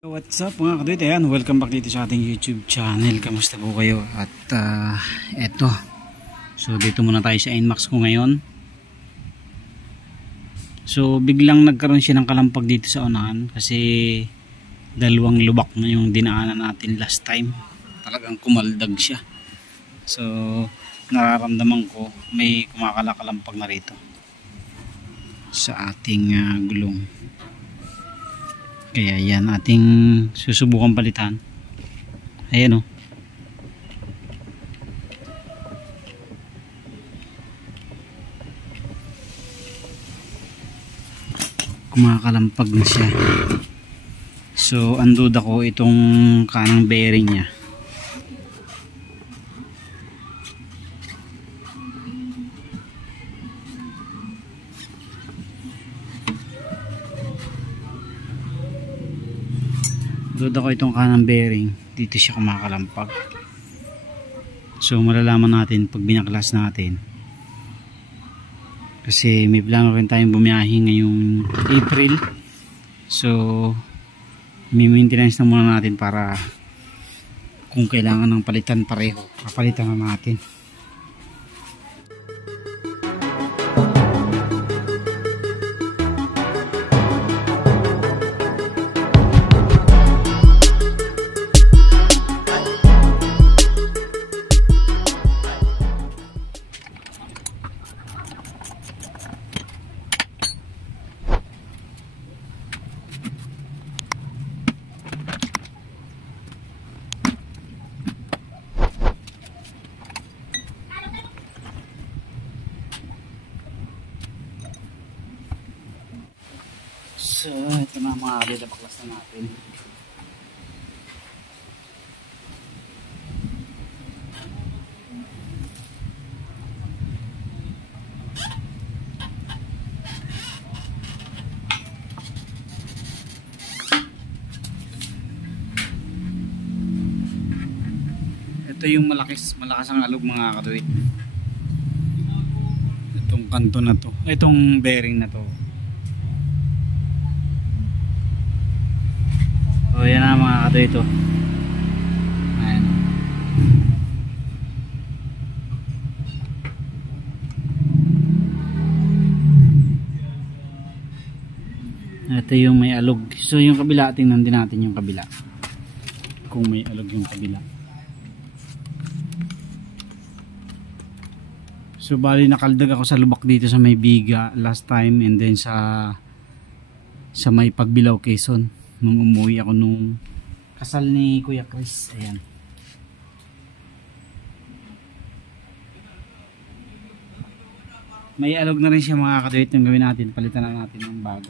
What's up mga kadwit, ayan, welcome back dito sa ating YouTube channel. Kamusta po kayo? At eto, so dito muna tayo sa Inmax ko ngayon. So biglang nagkaroon siya ng kalampag dito sa unahan kasi dalawang lubak na yung dinaanan natin last time. Talagang kumaldag siya. So nararamdaman ko may kumakalakalampag na rito sa ating gulong. Kaya yan ating susubukan palitan. Ayan o. Kumakalampag na siya. So ang duda ko itong kanang bearing niya. Duda ko itong kanang bearing, dito siya kumakalampag. So malalaman natin pag binaklas natin. Kasi may plano rin tayong bumiyahe ngayong April. So may maintenance na muna natin para kung kailangan ng palitan pareho, papalitan na natin. So, ito na mga kabila, baklas na natin. Ito yung malakas ang alog mga kaduit. Itong kanto na to, itong bearing na to. So yan na mga kadoy ito. Ayan. Ito yung may alog. So yung kabila, tingnan din natin yung kabila. Kung may alog yung kabila. So bali nakaldag ako sa lubak dito sa may biga last time, and then sa may Pagbilao, Quezon. Nung umuwi ako nung kasal ni Kuya Chris. Ayan. May alog na rin siya mga kaduit. Yung gawin natin, palitan na natin ng bago.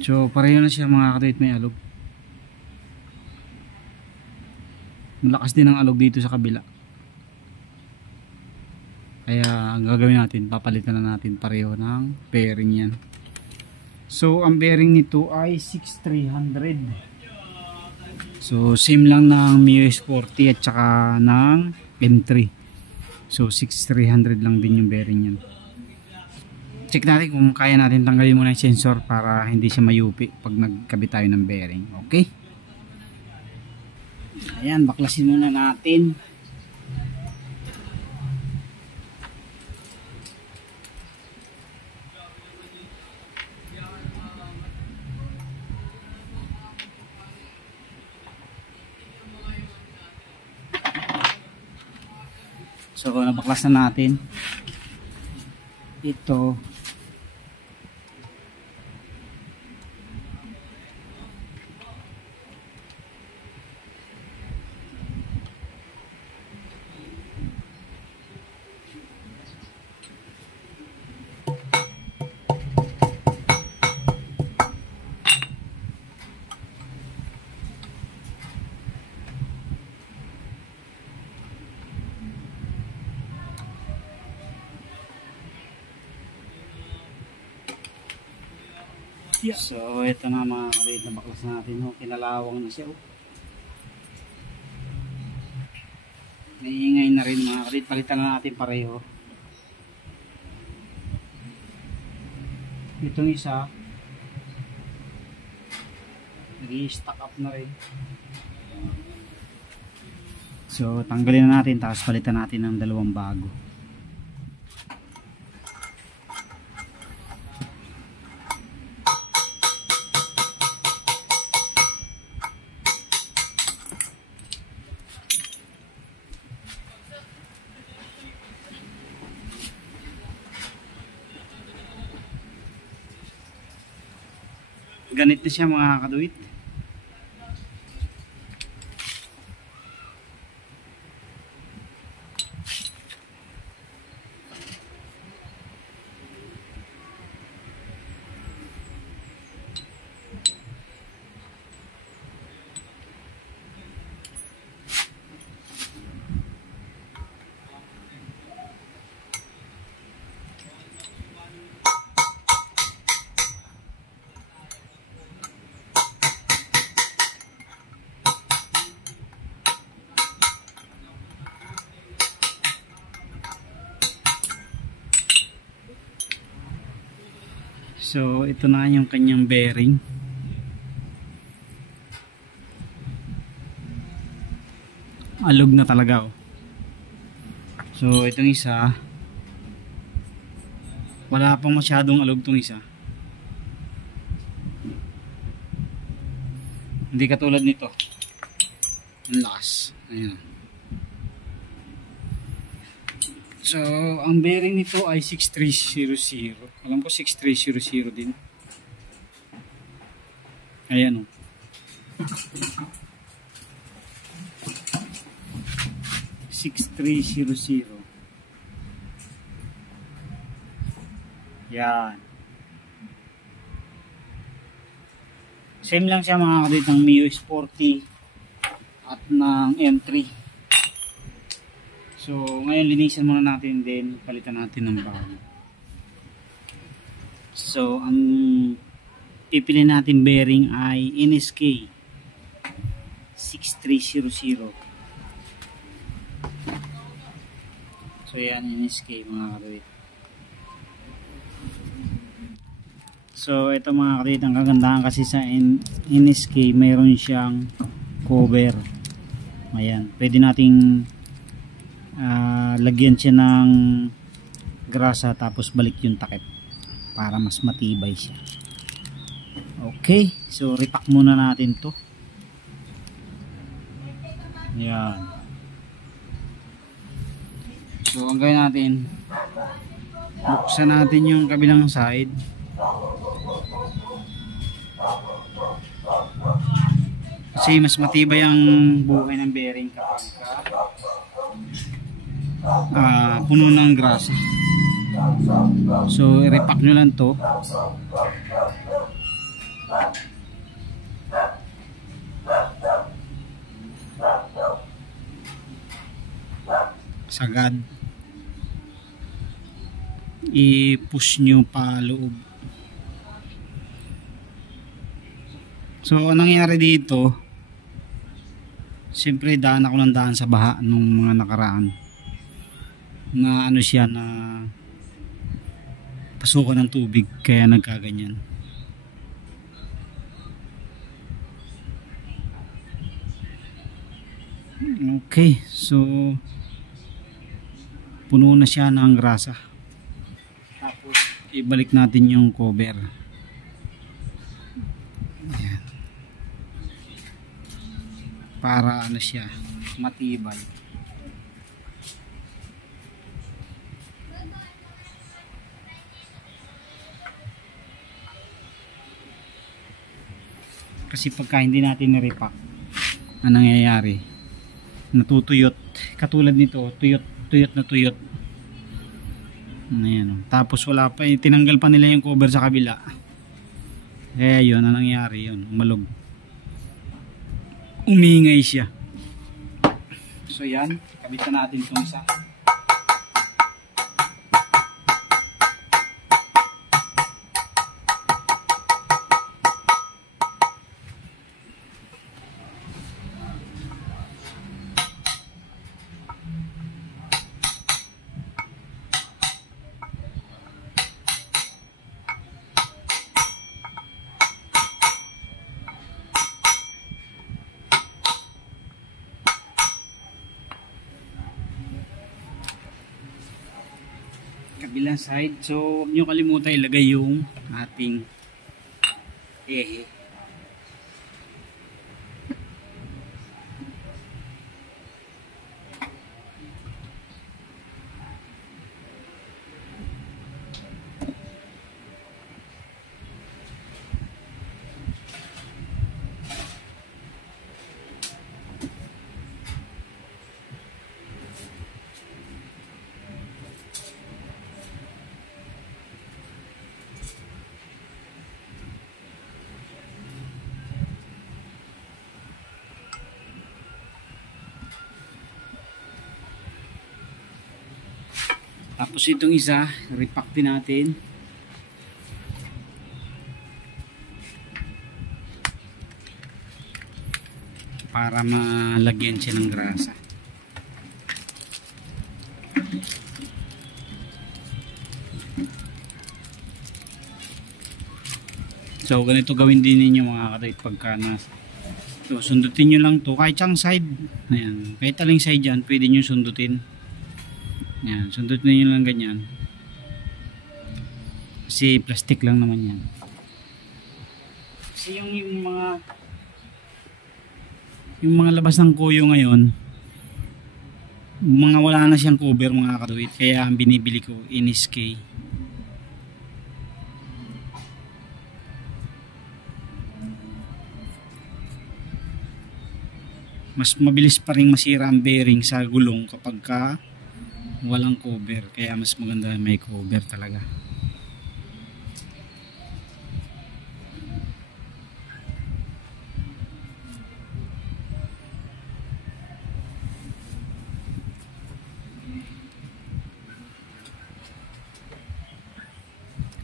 So pareho na siya mga kaduit, may alog. Malakas din ang alog dito sa kabila. Kaya ang gagawin natin, papalitan na natin pareho ng bearing yan. So ang bearing nito ay 6300. So same lang ng MIUI 40 at saka ng M3. So 6300 lang din yung bearing yan. Check natin kung kaya natin tanggalin muna yung sensor para hindi siya mayupi pag nagkabit tayo ng bearing. Okay? Ayan, baklasin muna natin. So nabaklas na natin ito. Yeah. So ito na mga kalit na baklas natin. Kinalawang na siya. Naiingay na rin mga kalit. Palitan na natin pareho. Itong isa nag-i-stack up na rin. So tanggalin na natin, tapos palitan natin ng dalawang bago. Ganit na siya mga kaduit. So ito na yung kanyang bearing. Alog na talaga oh. So itong isa wala pang masyadong alog tong isa. Hindi katulad nito. Ang lakas. Ayan. So, ang bearing nito ay 6300. Alam ko 6300 din. Ayan o. 6300. Yan. Same lang siya mga kadit ng Mio Sporty at ng M3. So, ngayon linisan muna natin din, palitan natin ng bago. So, ang pipili natin bearing ay NSK 6300. So, yan NSK mga kadit. So, ito mga kadit, ang kagandahan kasi sa NSK, mayroon siyang cover. Ayan, pwede nating lagyan siya ng grasa tapos balik yung takip para mas matibay siya. Okay, so repack muna natin to. Yan. So ang gawin natin, buksan natin yung kabilang side. Kasi mas matibay ang buhay ng bearing kapag puno ng grasa. So i-repack nyo lang to. Sagad i-push nyo pa loob. So anong nangyari dito, siyempre daan ako ng daan sa baha nung mga nakaraan na ano siya, na pasukan ng tubig, kaya nagkaganyan. Okay, so puno na siya ng grasa. Tapos ibalik natin yung cover. Ayan. Para ano siya, matibay. Kasi pagka hindi natin nirepack, ang nangyayari, natutuyot. Katulad nito, tuyot na tuyot. Ayan. Tapos wala pa, tinanggal pa nila yung cover sa kabila. Kaya yun, ang nangyayari yun, umalog. Umingay siya. So yan, kabitan natin itong isa. kabilang side. So huwag nyo kalimutan ilagay yung ating ehe. Tapos itong isa, repack din natin. Para malagyan siya ng grasa. So ganito gawin din ninyo mga katoy pagka nasa. So sundutin nyo lang to kahit siyang side. Ayan. Kahit aling side dyan, pwede nyo sundutin. Yan, sundot na yun lang ganyan. Kasi plastic lang naman yan. Kasi yung mga labas ng kuyo ngayon, mga wala na siyang cover mga katuwid. Kaya ang binibili ko NSK. Mas mabilis pa rin masira ang bearing sa gulong kapag walang cover, kaya mas maganda may cover talaga.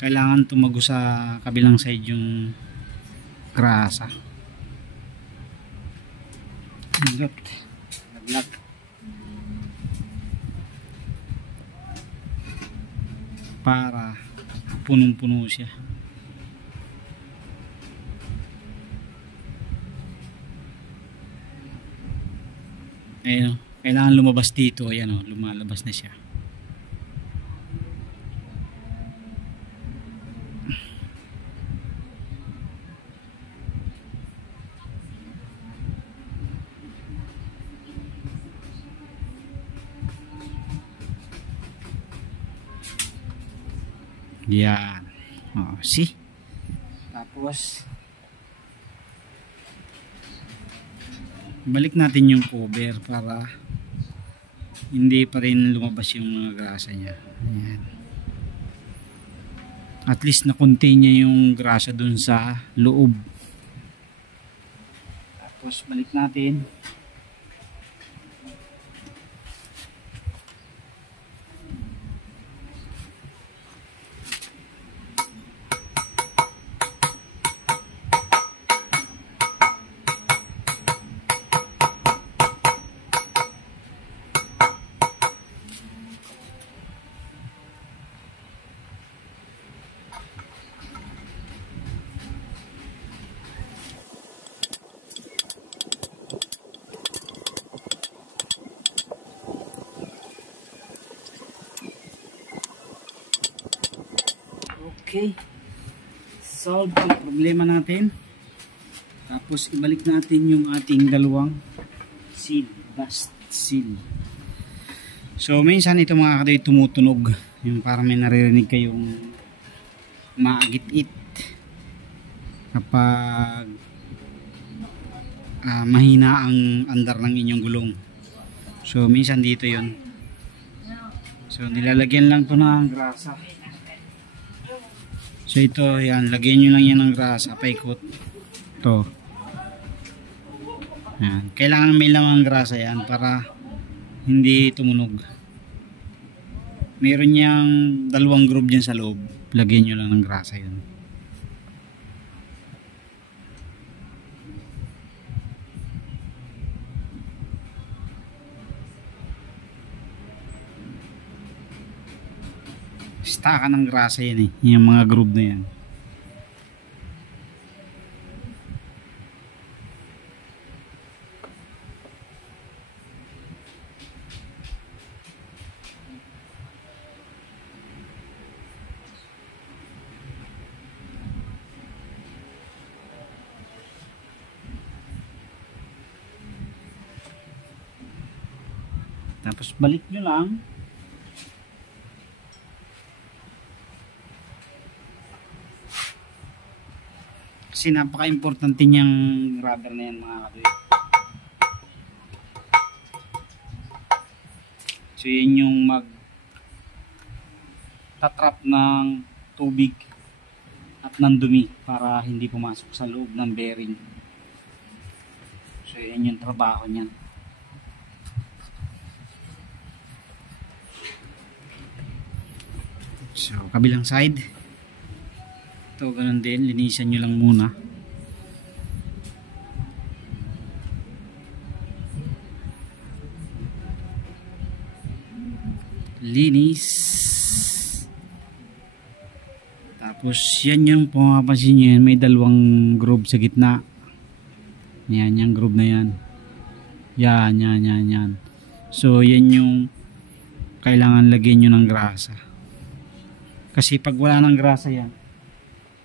Kailangan tumago sa kabilang side yung grasa. Naglag. Para punong-puno siya. Ayun, kailangan lumabas dito. Ayan o, lumalabas na siya. Yan. Oh, see? Tapos balik natin yung cover para hindi pa rin lumabas yung mga grasa niya. Ayan. At least na-contain niya yung grasa dun sa loob. Tapos balik natin. Okay, solve ang problema natin. Tapos ibalik natin yung ating dalawang seal, bust seal. So minsan ito mga katoy tumutunog, yung parang may naririnig kayong maagit-it kapag mahina ang andar ng inyong gulong. So minsan dito yon. So nilalagyan lang to ng grasa. So ito, yan, lagyan nyo lang yan ng grasa, paikot. Ito. Yan. Kailangan may lamang grasa yan para hindi tumunog. Meron niyang dalawang groove dyan sa loob. Lagyan nyo lang ng grasa yan. Staka ng grasa yan eh, yung mga groove na yan. Tapos balik nyo lang. Kasi napaka-importante niyang rubber na yan mga kadoy. So yun yung tatrap ng tubig at ng dumi para hindi pumasok sa loob ng bearing. So yun yung trabaho niyan. So kabilang side, ito ganun din, linisan nyo lang muna. Linis. Tapos yan yung pumapansin nyo yan, may dalawang groove sa gitna. Yan, yung groove na yan. Yan. So yan yung kailangan lagyan nyo ng grasa. Kasi pag wala ng grasa yan,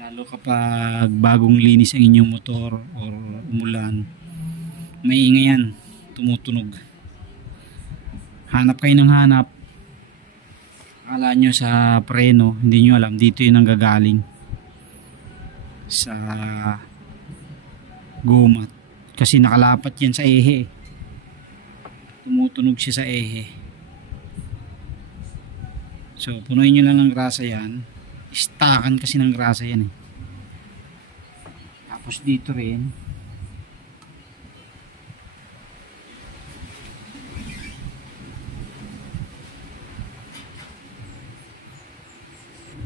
lalo kapag bagong linis ang inyong motor or umulan, maingay yan, tumutunog. Hanap kayo ng hanap. Akala nyo sa preno, hindi nyo alam, dito yun ang gagaling sa guma. Kasi nakalapat yan sa ehe. Tumutunog siya sa ehe. So punuin nyo lang ng grasa yan. Stakan kasi ng grasa yan eh. Tapos dito rin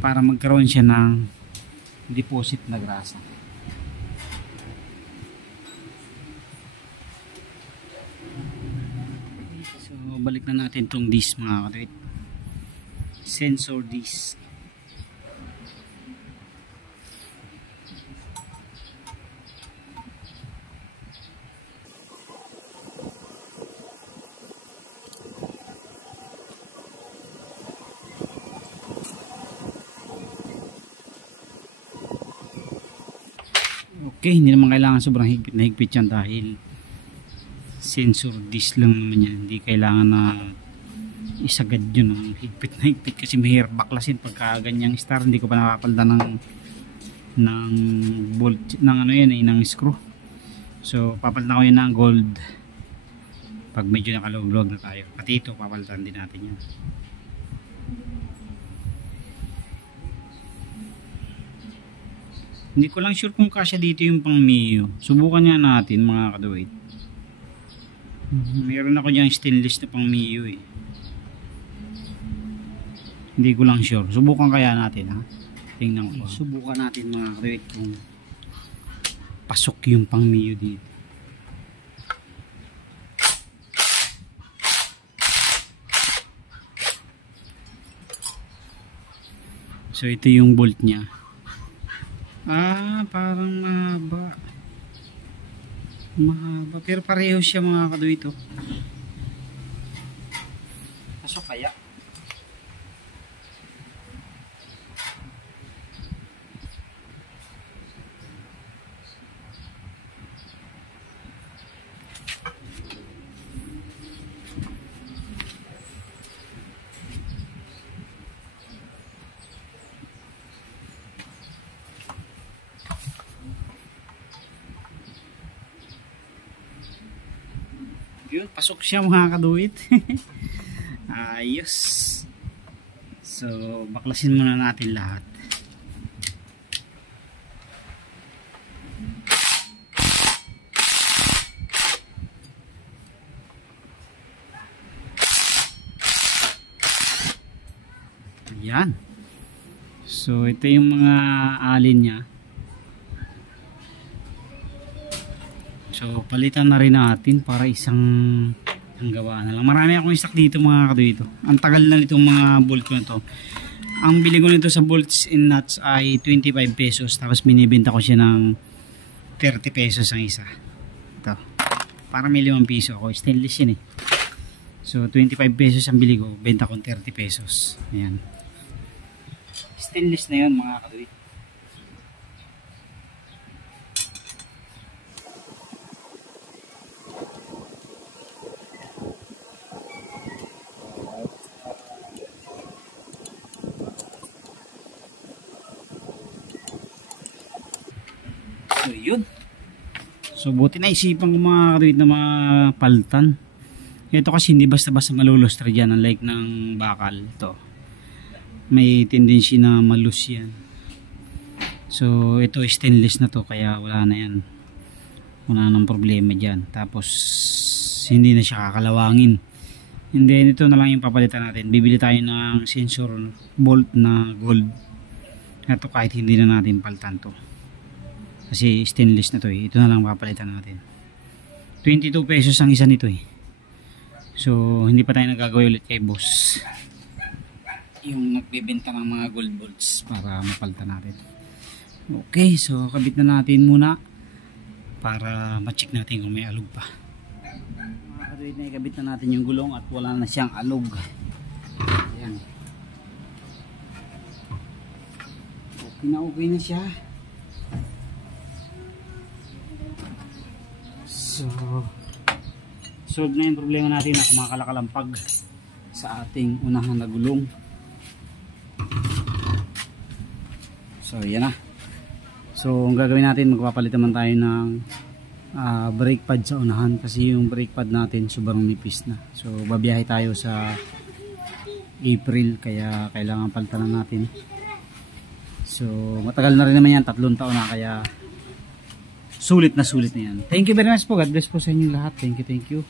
para magkaroon siya ng deposit na grasa. So balik na natin tong disc mga kadwit. Sensor disc. Okay, hindi naman kailangan sobrang higpit na higpit yan dahil sensor disc lang naman yan. Hindi kailangan na isagad yun ng higpit na higpit kasi mahirap baklasin pagka ganyang star. Hindi ko pa nakapalda ng bolt, ng ano yan eh, ng screw. So papalitan ko yun ng gold pag medyo nakalog-log na tayo. Pati ito papalitan din natin yan. Hindi ko lang sure kung kasya dito yung pang Mio. Subukan nga natin mga kadawit. Meron ako dyan stainless na pang Mio eh. Hindi ko lang sure. Subukan kaya natin ha. Tingnan ko. Subukan natin mga kadawit kung pasok yung pang Mio dito. So ito yung bolt niya. Parang mahaba. Pero pareho siya mga kadwito. Pasok kaya? Yun, pasok siya mga kaduwit. Ayos. So baklasin muna natin lahat. Yan. So ito yung mga alin niya. So palitan na rin natin para isang gawa na lang. Marami akong stock dito mga kadwito. Ang tagal na nitong mga bolt ko na to. Ang bili ko nito sa bolts and nuts ay 25 pesos. Tapos binibenta ko siya ng 30 pesos ang isa. Ito. Para may 5 piso ako. Stainless yun eh. So 25 pesos ang bili ko. Benta ko 30 pesos. Ayan. Stainless na yun mga kadwito. So yun. So buti na isipan ko mga katuwid na mapaltan. Ito kasi hindi basta-basta malulustre dyan, unlike ng bakal. Ito may tendency na malus yan. So ito stainless na to, kaya wala na yan, wala nang problema dyan. Tapos hindi na siya kakalawangin. And then ito na lang yung papalitan natin. Bibili tayo ng sensor bolt na gold. Ito kahit hindi na natin palitan to, kasi stainless na to eh. Ito na lang papalitan natin. 22 pesos ang isa nito eh. So hindi pa tayo nagagawa ulit kay boss yung nagbebenta ng mga gold bolts para mapalitan natin. Okay, so kabit na natin muna para ma-check natin kung may alog pa. Mga katuwid na ikabit na natin yung gulong at wala na siyang alog. Ayan. Okay na siya. So solve na yung problema natin na kumakalakalampag sa ating unahan na gulong. So yan na. So ang gagawin natin, magpapalit naman tayo ng brake pad sa unahan, kasi yung brake pad natin sobrang nipis na. So babiyahe tayo sa April, kaya kailangan palitan na natin. So matagal na rin naman yan, 3 taon na, kaya sulit na yan. Thank you very much po. God bless po sa inyo lahat. Thank you.